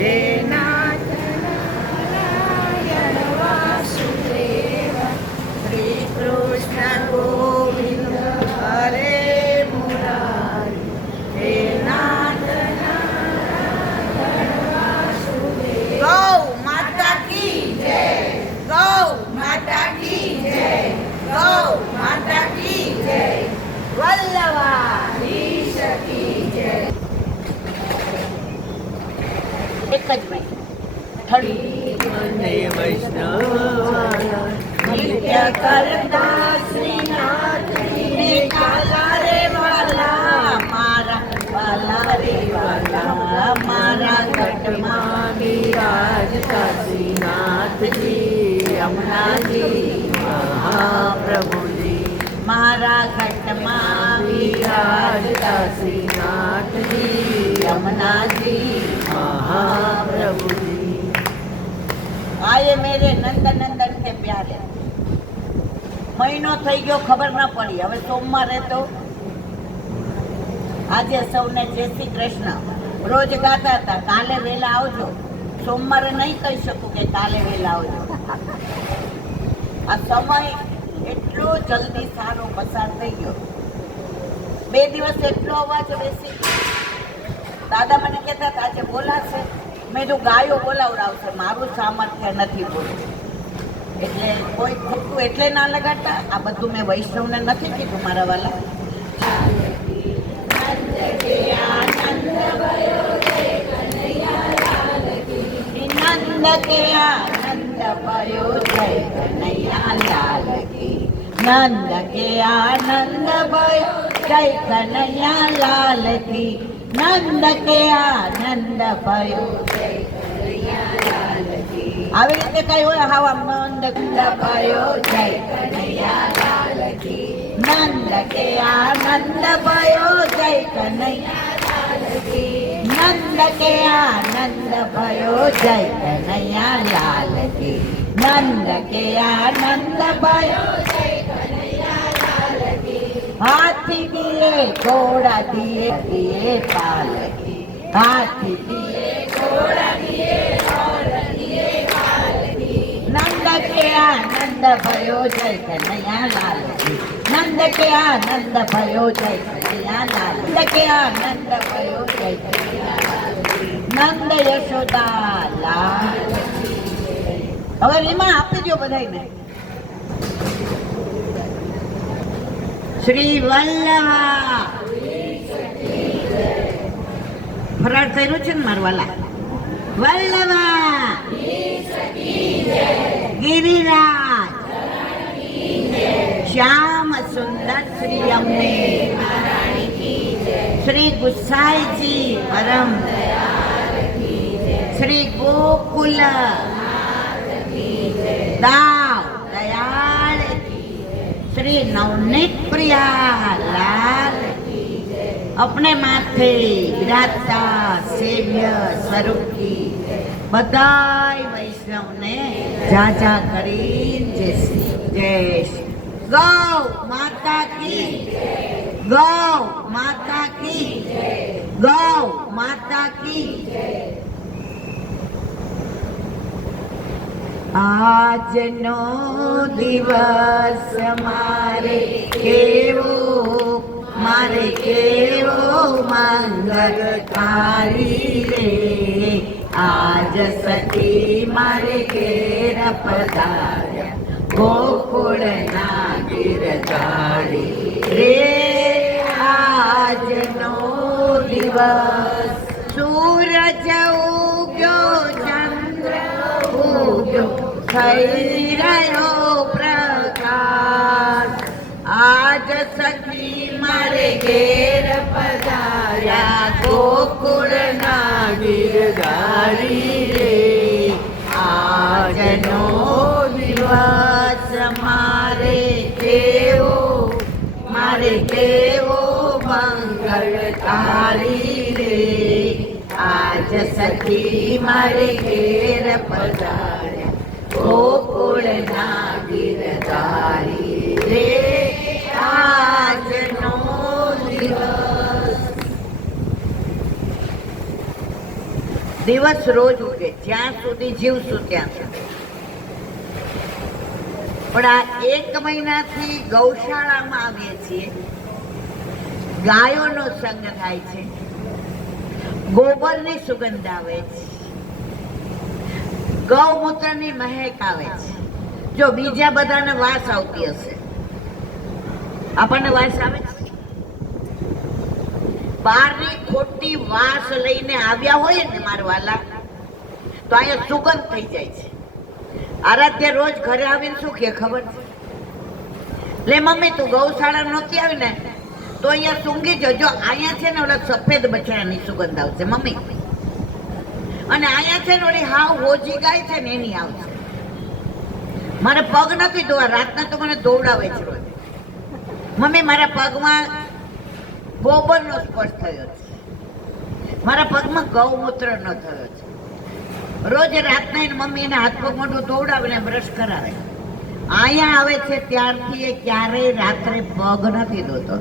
हे नाथ नारायण वासुदेव श्री कृष्ण गोविंद हरे मुरारी हे नाथ नारायण वासुदेव। गौ माता की जय, गौ माता की जय, गौ माता की जय, वल्लभाधीश की जय। एक ज वैष्णव नित्य करता श्रीनाथ ने काला रे वाला मारा वाला रे वाला मारा घट में विराजता श्रीनाथ जी यमुना जी महाप्रभु जी मारा घट में विराजता श्रीनाथ जी यमुना जी महाप्रभु जी। आए मेरे नंद नंदन के प्यारे। महीनो થઈ ગયો ખબર ના પડી। હવે સોમવારે તો આજે સૌને જય શ્રી કૃષ્ણ રોજ ગાતા હતા કાલે વહેલા આવજો। સોમવારે નહીં કહી શકું કે કાલે વહેલા આવજો। આ સમય એટલો જલ્દી સારો પસાર થઈ ગયો। 2 દિવસ એટલો અવાજ બેસી દાદા મને કહેતા હતા આજે બોલાશે। મેં તો ગાયો બોલાવડાવશે, મારું સામર્થ્ય નથી બોલવું। એટલે કોઈ ખોટું એટલે ના લગાડતા। આ બધું મેં વૈષ્ણવને નથી કીધું મારા વાલા। નંદ કે આનંદ भयो જય કનૈયા લાલ કી, નંદ કે આનંદ भयो જય કનૈયા લાલ કી, નંદ કે આનંદ भयो જય કનૈયા લાલ કી। આવી રીતે કઈ હોય હાવ નંદ भयो જય કનૈયા લાલ કી, નંદ કે આનંદ भयो જય કનૈયા લાલ કી, નંદ કે આનંદ भयो જય કનૈયા લાલ કી, નંદ કે આનંદ भयो જય કનૈયા લાલ કી। हाथी दिए घोड़ा दिए दिए पालकी, हाथी दिए घोड़ा दिए और दिए पालकी, नंद के आनंद भयो जय कन्हैया लाल की, नंद के आनंद भयो जय कन्हैया लाल, नंद के आनंद भयो जय कन्हैया लाल की, नंद यशोदा लाल। હવે લીમા આપી દો બધાને। श्री वल्लभा फरार કર્યો છે ને મારવાલા। વલ્લભા गिरिराज श्याम सुंदर श्री अम्बे श्री गुसाई जी परम श्री गोकुल दाव दयाल श्री नवनीत प्रिया लाल अपने माथे विराजता सेव्य स्वरूप की बधाई वैष्णव ने जा करी जय। गौ माता की, गौ माता की, गौ माता की। आज नो दिवस मारे केवो मंगलकारी रे, आज सखी मारे घेर पधार्या गोकुल ना गिरधारी रे। आज नो दिवस सूरज उग्यो चंद्र उग्यो થઈ રહ્યો પ્રકાશ, આજ સખી મારે ઘેર પધાર્યા ગોકુળના ગિરધારી રે। આજનો દિવસ મારે કેવો મંગળકારી રે, આજ સખી મારે ઘેર પધાર્યા ગોકુળના ગિરધારી રે। આજનો દિવસ દિવસ રોજ ઉગે, જ્યાં સુધી જીવશું ત્યાં સુધી. પણ આ 1 મહિનાથી ગૌશાળામાં આવીએ છીએ, ગાયોનો સંગ થાય છે, ગોબરની સુગંધ આવે છે, ગૌમૂત્રની મહેક આવે છે. જો બીજા બધાને વાસ આવતી હશે, આપણને વાસ આવે છે? બહારની ખોટી વાસ લઈને આવ્યા હોય ને મારા વાલા, તો અહીંયા સુગંધ થઈ જાય છે. આરાધ્ય રોજ ઘરે આવીને શું કે ખબર છે? લે મમ્મી તું ગૌશાળા નહોતી આવી ને તો અહીંયા સૂંઘી જજો, અહીંયા છે ને ઓલા સફેદ બછડાની સુગંધ આવશે મમ્મી, અને અહીંયા છે ને ઓલી હાવ હોજી ગાય છે ને એની આવશે. મારે પગ નથી ધોવા, રાતના તો મને દોવડાવે છે રોજ. મમ્મી મારા પગમાં ગોબરનો સ્પર્શ થયો છે, મારા પગમાં ગૌમૂત્રનો થયો છે. રોજ રાતના એને મમ્મી એને હાથ પગ મોઢું ધોવડાવીને બ્રશ કરાવે. અહીંયા આવે છે ત્યારથી એ ક્યારેય રાત્રે પગ નથી ધોતો.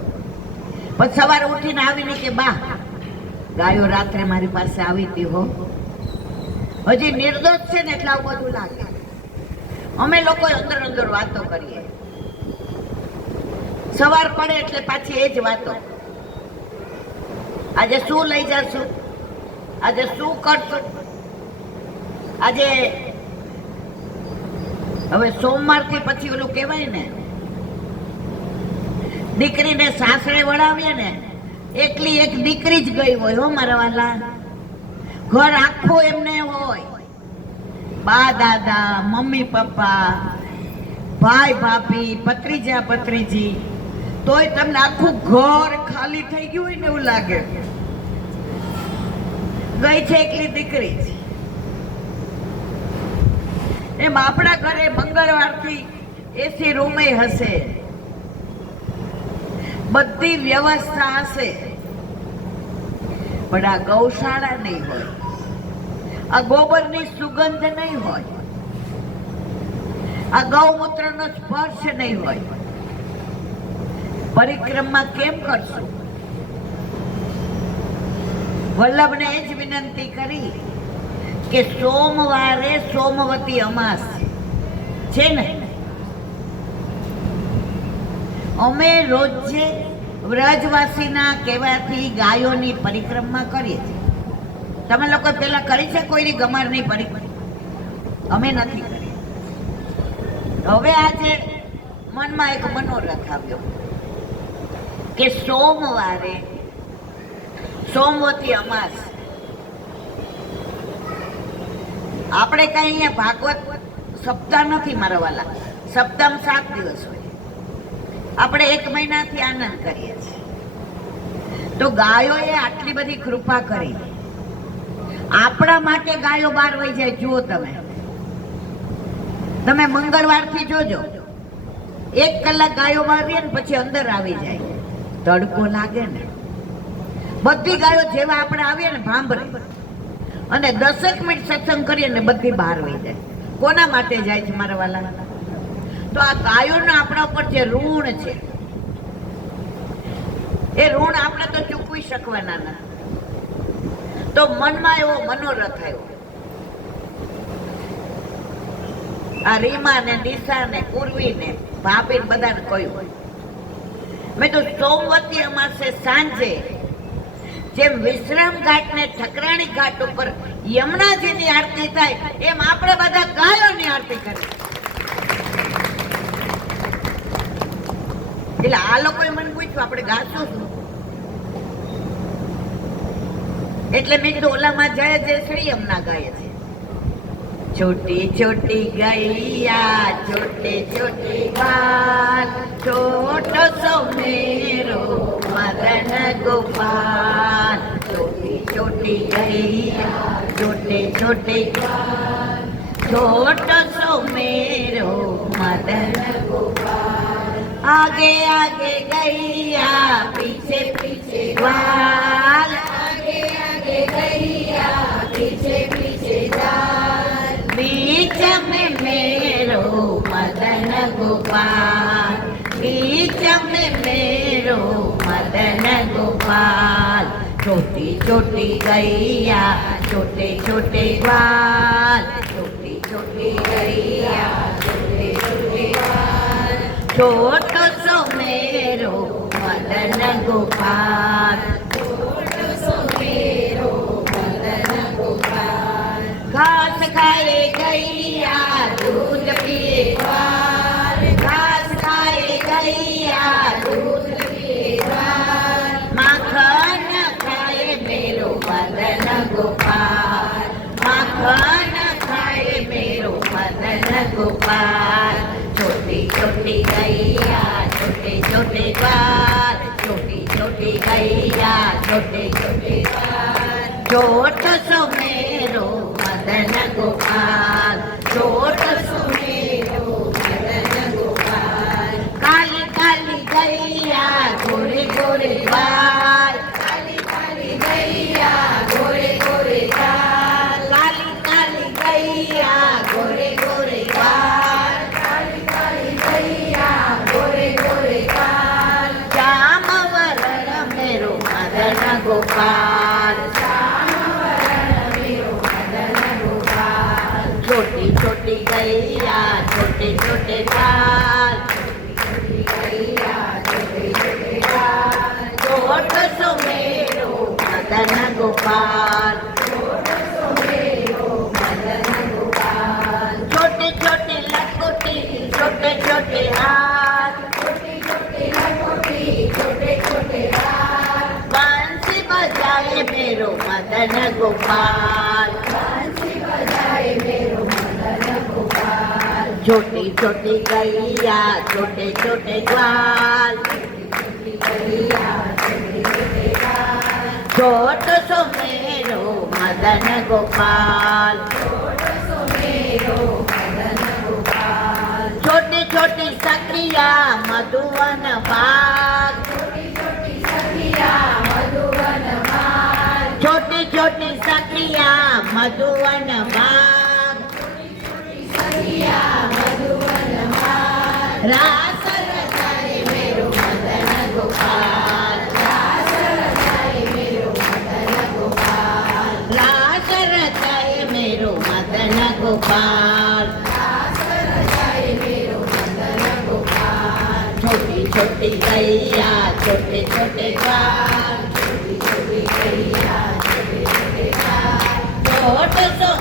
પછી સવારે ઉઠીને આવીને કે બા ગાયો રાત્રે મારી પાસે આવી હતી હો. હજી નિર્દોષ છે ને એટલે આવું બધું લાગે. અમે લોકો અંદર અંદર વાતો કરીએ, સવાર પડે એટલે પાછી એ જ વાતો. આજે શું લઈ જશું, આજે શું કરશું, આજે હવે સોમવારથી પછી ઓલું કહેવાય ને, દીકરીને સાસરે વળાવીએ ને, એકલી એક દીકરી જ ગઈ હોય હો મારા વાલા. ઘર આખું એમને હોય, બા દાદા, મમ્મી પપ્પા, ભાઈ ભાભી, ભત્રીજા ભત્રીજી, તોય તમને આખું ઘર ખાલી થઈ ગયું હોય ને એવું લાગે. ગઈ છે એકલી દીકરી જ. એમ આપણા ઘરે મંગળવારથી એસી રૂમે હશે, બધી વ્યવસ્થા હશે, પણ આ ગૌશાળા નહીં હોય, આ ગોબરની સુગંધ નહીં હોય, આ ગૌમૂત્રનો સ્પર્શ નહીં હોય. પરિક્રમા કેમ કરશું? વલ્લભને એ જ વિનંતી કરી કે સોમવારે સોમવતી અમાસ છે ને, અમે રોજે વ્રજવાસીના કહેવાથી ગાયોની પરિક્રમા કરીએ છીએ. તમે લોકો પેલા કરી છે કોઈની ગમારની પરિક્રમા? અમે નથી કરી. હવે આજે મનમાં એક મનોરથ આવ્યો કે સોમવારે સોમવતી અમાસ. આપણે કઈ અહીંયા ભાગવત સપ્તાહ નથી મારા વાલા, સપ્તાહમાં 7 દિવસ હોય. આપણે 1 મહિનાથી આનંદ કરીએ છીએ. તો ગાયોએ આટલી બધી કૃપા કરી, આપણા માટે ગાયો બહાર વહી જાય. જુઓ તમે મંગળવારથી જોજો, 1 કલાક ગાયો બહાર રહે ને પછી અંદર આવી જાય. તડકો લાગે ને, બધી ગાયો જેવા આપણે આવીએ ને ભાંભરે, અને 10 મિનિટ સત્સંગ કરીએ ને બધી બહાર વહી જાય. કોના માટે જાય છે મારા વાલા? તો આ ગાયોનો આપણા ઉપર જે ઋણ છે, એ ઋણ આપણે તો ચૂકવી શકવાના ના. તો મનમાં એવો મનોરથ આવ્યો, આ રીમા ને નિશા ને પૂર્વી ને ભાભી બધાને કહ્યું, મેં તો સોમવતી અમાસે સાંજે જેમ વિશ્રામ ઘાટ ને ઠકરાણી ઘાટ ઉપર યમુનાજીની આરતી થાય, એમ આપણે બધા ગાયોની આરતી કરીએ. એટલે આ લોકોએ મને પૂછ્યું આપણે ગાશું શું? એટલે મેં કીધું ઓલામાં જય જય શ્રી યમુના ગાય છે. छोटी छोटी गैया छोटे छोटे बाल, छोटो सो मेरो मदन गोपाल. छोटी छोटी गैया छोटे छोटे बाल, छोटो सो मेरो मदन गोपाल. आगे आगे गैया पीछे पीछे ग्वाल, आगे आगे गैया पीछे पीछे ग्वाल. बीच में मेरो मदन गोपाल, बीच में मेरो मदन गोपाल. छोटी छोटी गैया छोटे छोटे ग्वाल, छोटी छोटी गैया, छोटे छोटे ग्वाल, छोटो सो मेरो मदन गोपाल, छोटो सो मेरो मदन गोपाल, घास खाए गैया, दूध पिए ग्वाल, घास खाए गैया, दूध पिए ग्वाल, माखन खाए मेरो मदन गोपाल, माखन खाए मेरो मदन गोपाल, छोटी छोटी गैया, छोटे छोटे ग्वाल, छोटी छोटी गैया, छोटे छोटे ग्वाल, छोटो सो मेरो मदन गोपाल, छोटो सो मेरो मदन गोपाल, काली काली गैया, गोरे गोरे बाल, काली काली गैया, गोरे गोरे बाल, काली काली गैया, गोरे गोरे बाल, काली काली गैया, गोरे गोरे बाल, श्यामवरण मेरो मदन गोपाल, श्यामवरण मेरो मदन गोपाल, छोटी छोटी गैया, छोटे छोटे बाल, छोटी छोटी गैया, छोटे छोटे बाल, छोटो सो मेरो मदन गोपाल, छोटो सो मेरो मदन गोपाल, छोटी छोटी लकोटी, छोटे छोटे हाथ, छोटी छोटी लकोटी, छोटे छोटे हाथ, बांसी बजाए मेरो मदन गोपाल, बांसी बजाए मेरो मदन गोपाल, छोटी छोटी गैया, छोटे छोटे ग्वाल, छोटी छोटी गैया, छोटे छोटे ग्वाल, छोटो सो मेरो मदन गोपाल, छोटो सो मेरो मदन गोपाल, छोटी छोटी सखिया मधुवन बाग, छोटी छोटी सखिया मधुवन बाग, छोटी छोटी सखिया मधुवन बाग, छोटी छोटी सखिया मधुवन बाग, रास रचाए मेरो मदन गोपाल, रास रचाए मेरो मदन गोपाल, रास रचाए मेरो मदन गोपाल, रास रचाए मेरो मदन गोपाल, छोटी छोटी गैया, छोटे छोटे ग्वाल, छोटी छोटी गैया, छोटे छोटे ग्वाल, छोटो सो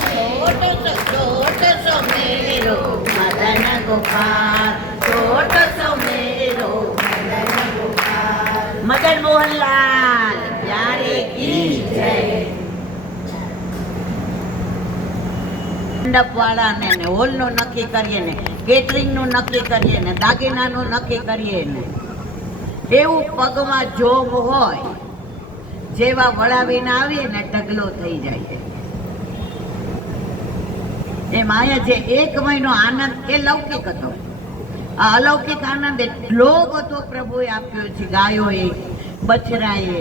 मेरो मदन गोपाल, छोटो सो मेरो मदन गोपाल, मदन मोहनलाल प्यारे की जय। મંડપવાળાને ને હોલનું નક્કી કરીએ ને કેટરિંગનું નક્કી કરીએ ને દાગીનાનું નક્કી કરીએ ને એવું પગમાં જોગ હોય જેવા વળાવીને આવીએ ને ઢગલો થઈ જાય. એમ અહીંયા જે 1 મહિનો આનંદ એ લૌકિક હતો. આ અલૌકિક આનંદ એટલો બધો પ્રભુએ આપ્યો છે, ગાયોએ, બછરાએ,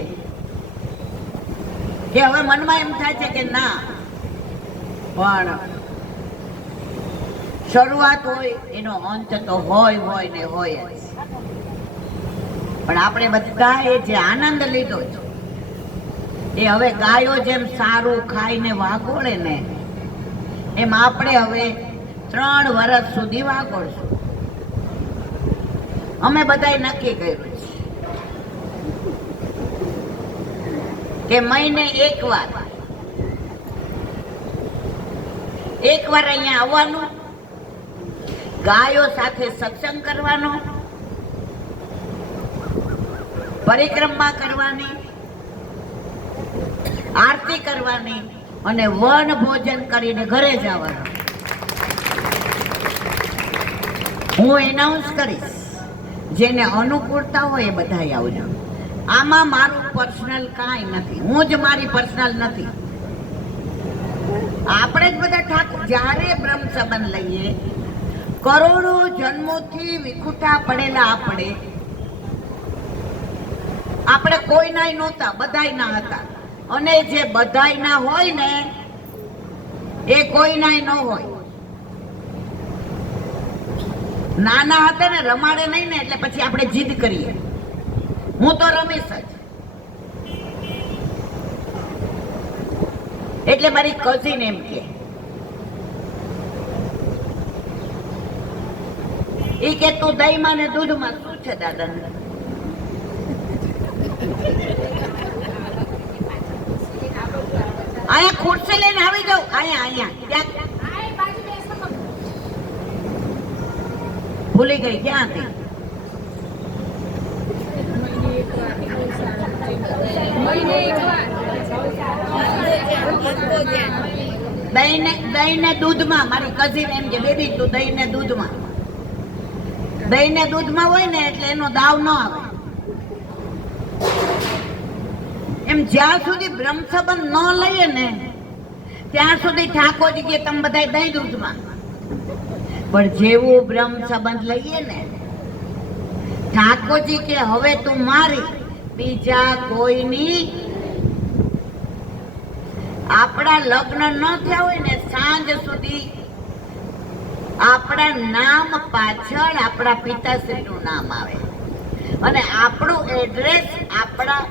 કે હવે મનમાં એમ થાય છે કે ના, પણ શરૂઆત હોય એનો અંત તો હોય ને હોય જ. પણ આપણે બધાએ જે આનંદ લીધો છે એ હવે ગાયો જેમ સારું ખાઈને વાગોળે ને એમ આપણે હવે 3 વર્ષ સુધી વાગોળશું. અમે બધાએ નક્કી કર્યું છે કે મહિને એક વાર અહીંયા આવવાનું, ગાયો સાથે સત્સંગ કરવાનો, પરિક્રમા કરવાની, આરતી કરવાની અને વન ભોજન કરીને ઘરે જવાનું. હું એનાઉન્સ કરીશ, જેને અનુકૂળતા હોય એ બધા આવજો. આમાં મારું પર્સનલ કાંઈ નથી, હું જ મારી પર્સનલ નથી. આપણે જ બધા ઠાકોર, જ્યારે બ્રહ્મ સંબંધ લઈએ, કરોડો જન્મોથી વિખૂટા પડેલા આપણે કોઈનાય નહોતા, બધાયના હતા. અને જે બધાયના હોય ને એ કોઈનાય ન હોય. નાના હતા ને રમાડે નહીં ને એટલે પછી આપણે જીદ કરીએ, હું તો રમીશ જ. એટલે મારી કઝિન એમ કે ઈ કે તું દહીંમાં ને દૂધમાં શું છે દાદા? અહીંયા ખુરશી લઈને આવી જાઉં. અહીંયા ભૂલી ગઈ ક્યાં હતી? દહીં ને દૂધમાં. મારી કઝિન એમ કે બેબી તું દહીં ને દૂધમાં. દહીં ને દૂધમાં હોય ને એટલે એનો દાવ ન આવે. એમ જ્યાં સુધી બ્રહ્મ સંબંધ ન લઈએ ને ત્યાં સુધી ઠાકોરજી કે તમે બધા દહીં દૂધમાં. પણ જેવું બ્રહ્મ સંબંધ લઈએ ને ઠાકોરજી કે હવે તું મારી, બીજા કોઈની. આપણા લગ્ન ન થયા હોય ને સાંજ સુધી આપણા નામ પાછળ આપણા પિતાશ્રીનું નામ આવે અને આપણું એડ્રેસ આપણા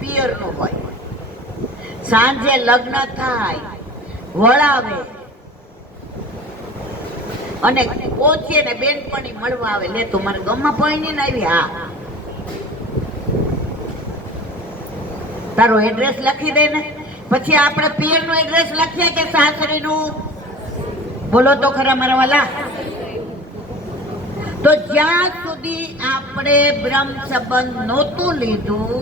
પિયરનું હોય. સાંજે લગ્ન થાય, વળાવે અને પહોંચીએ ને બેનપણી મળવા આવે. લે તું મારા ગામમાં પહોંચી ને આવી? હા. તારો એડ્રેસ લખી દે ને. પછી આપણે પિયરનું એડ્રેસ લખીએ કે સાસરીનું? બોલો તો ખરા મારા વાલા. તો જ્યાં સુધી આપણે બ્રહ્મ સંબંધ નહોતું લીધું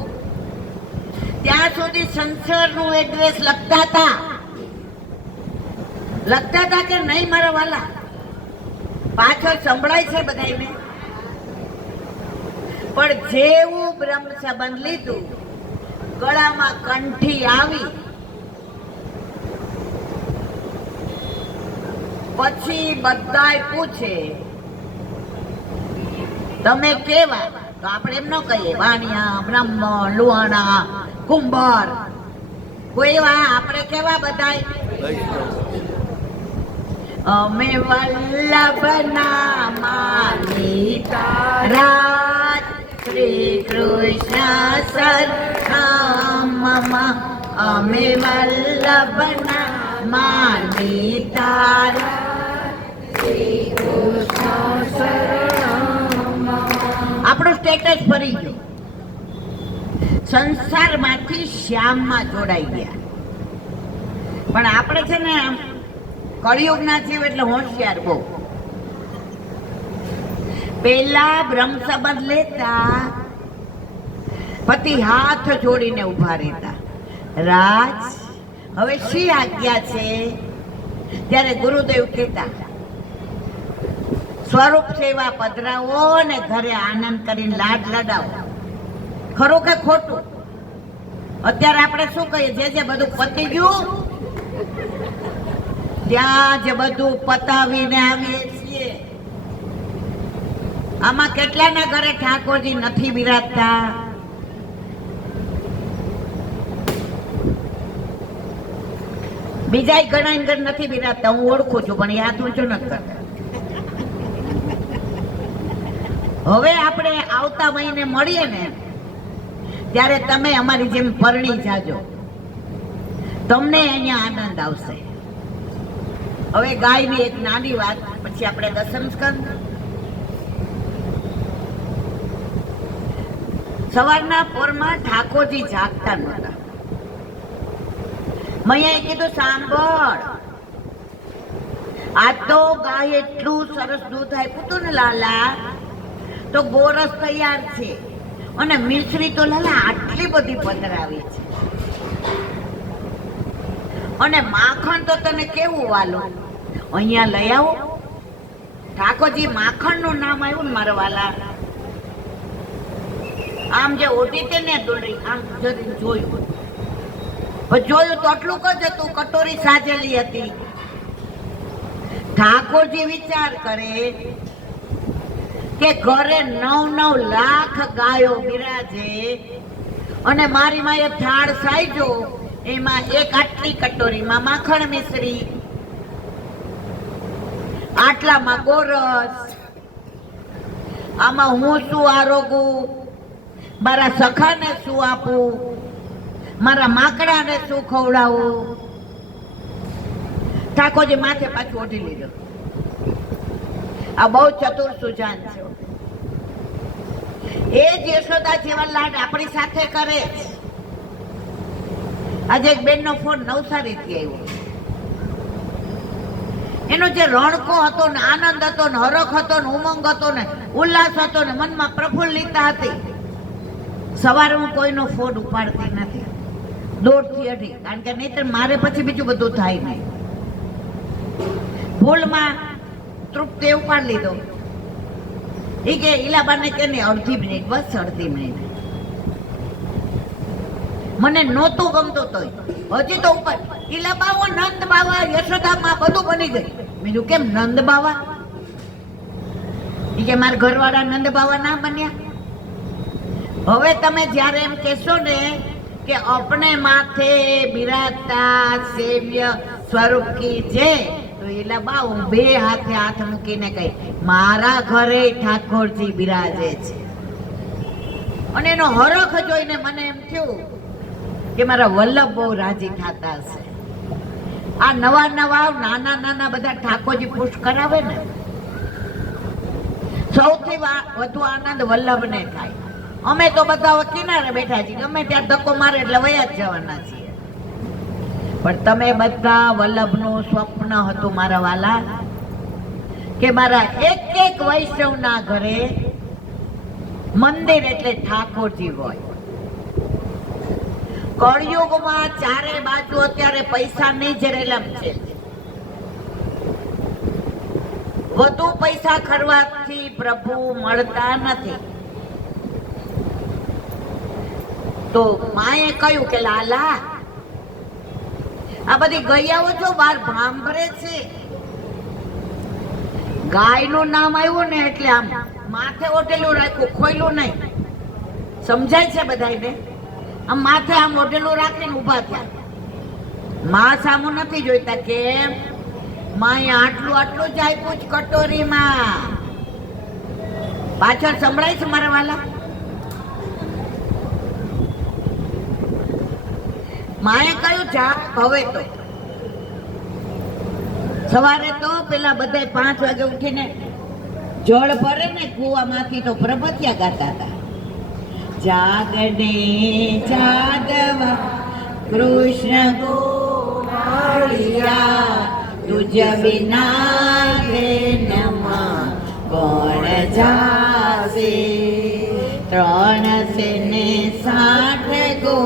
ત્યાં સુધી સંસારનું એડ્રેસ લખતા હતા કે નહીં મારા વાલા? પાછળ સંભળાય છે બધાને. પણ જેવું બ્રહ્મ સંબંધ લીધું, ગળામાં કંઠી આવી, પછી બધાય પૂછે તમે કેવા? તો આપણે એમ ન કહીએ વાણિયા, બ્રાહ્મણ, લુહાણા, કુંભાર. કોઈ એવા આપણે કેવા બધાય? અમે વલ્લભના માની રાજ શ્રી કૃષ્ણ સરનામમાં. અમે વલ્લભના માની તારા શ્રી કૃષ્ણ સરનામમાં. આપણું સ્ટેટસ ભરી ગયું. સંસારમાંથી શ્યામમાં જોડાઈ ગયા. પણ આપણે છે ને કળિયુગના છીએ એટલે હોશિયાર બહુ. પેલા બ્રહ્મ સંબંધ લેતા પતિ હાથ જોડીને ઉભા રહેતા. રાજ હવે શી આજ્ઞા છે? ત્યારે ગુરુદેવ કહેતા સ્વરૂપ સેવા પધરાવો ને ઘરે આનંદ કરીને લાડ લડાવો. ખરું કે ખોટું? અત્યારે આપણે શું કહીએ? જે બધું પતી ગયું ત્યાં જે બધું પતાવીને આવીએ છીએ. આમાં કેટલાના ઘરે ઠાકોરજી નથી બિરાજતા? બીજા ઘણા ઘર નથી બિરાજતા, હું ઓળખું છું, પણ યાદ ઊંચું નથી કરતા. હવે આપણે આવતા મહિને મળીએ ને ત્યારે તમે અમારી જેમ પરણી જાજો, તમને અહીંયા આનંદ આવશે. હવે ગાયની એક નાની વાત, પછી આપણે દસમ સ્કંદ. સવારના પોરમાં ઠાકોરજી જાગતા નહોતા. મૈયાએ કીધું સાંભળ, આ તો ગાય એટલું સરસ દૂધ આપ્યું હતું ને લાલા, તો ગોરસ તૈયાર છે અને મિશ્રી તો લાલા આટલી બધી પધરાવી છે, અને માખણ તો તને કેવું વાલું, અહીંયા લઈ આવો. ઠાકોરજી માખણ નું નામ આવ્યું ને મારા વાલા. આમ જે ઓઢી તે ને દોડી આમ જોયું તો આટલું જ હતું, કટોરી સાજેલી હતી. ઠાકોરજી વિચાર કરે કે ઘરે 9 લાખ ગાયો બિરાજે અને મારી માએ થાળ સાઈજો, એમાં એક આટલી કટોરીમાં માખણ મિશ્રી, આટલામાં ગોરસ, આમાં હું શું આરોગું, મારા સખાને શું આપું, મારા માકડાને શું ખવડાવું. ઠાકોરજી માથે પાછું ઓઢી લીધું. આ બહુ ચતુર સુજાન છે. એ જ યશોદા જેવા લાડ આપણી સાથે કરે છે. આજે એક બેનનો ફોન નવસારીથી આવ્યો. એનો જે રણકો હતો ને, આનંદ હતો ને, હરખ હતો ને, ઉમંગ હતો ને, ઉલ્લાસ હતો ને, મનમાં પ્રફુલ્લિતા હતી. સવારે હું કોઈનો ફોન ઉપાડતી નથી, 2 થી 2:30, કારણ કે નહીતર મારે પછી બીજું બધું થાય નહીં. ભૂલમાં તૃપ્તિ ઉપાડી લીધો. એ કે ઈલાબાને કે નહીં, 1/2 મિનિટ, બસ 1/2 મિનિટ. મને નહોતું ગમતું તોય હજી તો ઉપર ઈલાબાઓ, નંદ બાવા, યશોદામાં બધું બની ગઈ. બીજું કેમ નંદ બાવા? એ કે મારા ઘરવાળા નંદ બાવા ના બન્યા. હવે તમે જ્યારે એમ કહેશો ને કે અપને માથે બિરાજતા સેવ્ય સ્વરૂપ કી જય, તો એલા બા હું 2 હાથે હાથ મૂકીને કહી, મારા ઘરે ઠાકોરજી બિરાજે છે. અને એનો હરખ જોઈને મને એમ થયું કે મારા વલ્લભ બહુ રાજી થતા હશે. આ નવા નાના નાના બધા ઠાકોરજી પુષ્ટ કરાવે ને, સૌથી વધુ આનંદ વલ્લભને થાય. અમે તો બધા કિનારે બેઠા છીએ, ગમે ત્યાં ધક્કો મારે એટલે વયા જ જવાના છીએ. પણ તમે બધા વલ્લભનું સ્વપ્ન હતું મારા વાલા, કે મારા એક વૈષ્ણવના ઘરે મંદિર એટલે ઠાકોરજી હોય. કળયુગમાં ચારે બાજુ અત્યારે પૈસા નહીં જરેલમ છે. વધુ પૈસા ખર્ચવાથી પ્રભુ મળતા નથી. તો માએ કહ્યું કે લાલા, આ બધી ગૈયાઓ જો બહાર ભાંભરે છે. ગાયનું નામ આવ્યું ને એટલે આમ માથે ઓઢેલું રાખ્યું, ખોયલું નહીં. સમજાય છે બધાને? આમ માથે આમ ઓઢેલું રાખીને ઊભા થયા. માં સામું નથી જોઈતા. કેમ? માએ આટલું જ આપ્યું જ કટોરીમાં. પાછળ સંભળાય છે મારા વાલા? માએ કહ્યું જા હવે તો. સવારે તો પેલા બધા 5 વાગે ઉઠીને જળ ભરે ને કુવામાંથી, તો પ્રભતિયા ગાતા હતા. જાગને જાદવા કૃષ્ણ ગોવાળિયા, તુજ વિના નમા કોણ જાસે. 360 ગો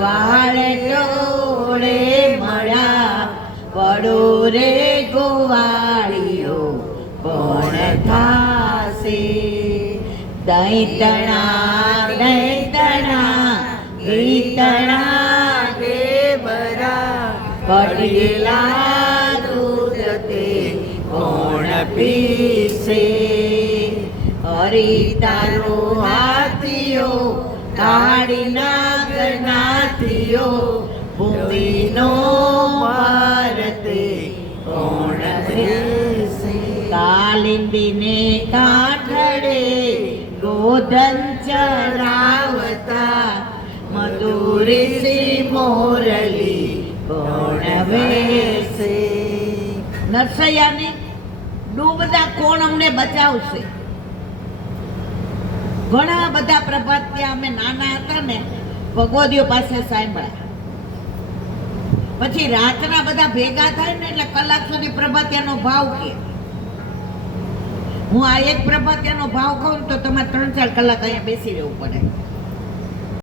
વાળ ટોળે મળ્યા, પડો રે ગોવાળીઓ કોણ થાશે. દૈતણા ગીતણા દેવરા, પડેલા દૂધ તે કોણ પીશે. હરી તારો હાથીઓ કાળીના ગનાથીઓ, ભૂમિનો ભારતે કોણ રહેશે. કાલિંદીને કાઠડે ગોધન ચરાવતા, મધુરી મોરલી કોણ વેસે. નરસૈયાની ડૂબતા કોણ અમને બચાવશે? ઘણા બધા પ્રભાત ત્યાં અમે નાના હતા ને ભગવદીઓ પાસે સાંભળ્યા. પછી રાતના બધા ભેગા થાય ને એટલે કલાક સુધી પ્રભાતિયાનો ભાવ કે. હું આ એક પ્રભાતિયાનો ભાવ કહું તો તમારે 3-4 કલાક અહીંયા બેસી રહેવું પડે.